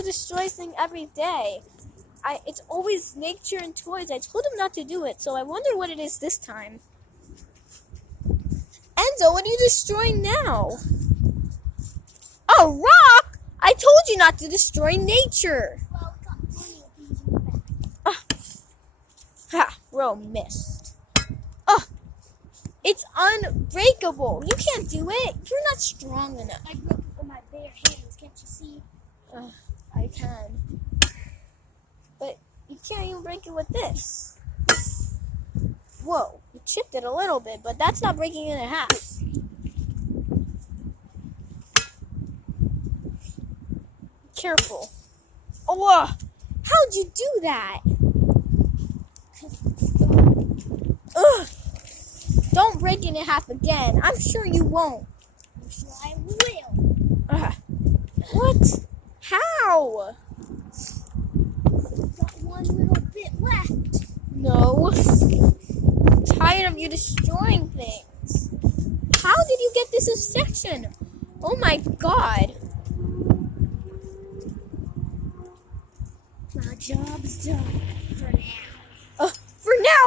Enzo destroys things every day. It's always nature and toys. I told him not to do it, so I wonder what it is this time. Enzo, what are you destroying now? A rock? I told you not to destroy nature. Well, it got funny with these in the back. Ha, bro, missed. It's unbreakable. You can't do it. You're not strong enough. I broke it with my bare hands. Can't you see? I can. But you can't even break it with this. Whoa, you chipped it a little bit, but that's not breaking it in half. Careful. Oh, how'd you do that? Ugh. Don't break it in half again. I'm sure you won't. I'm sure I will. What? How? Got one little bit left. No. I'm tired of you destroying things. How did you get this section? Oh my god. My job's done for now. For now?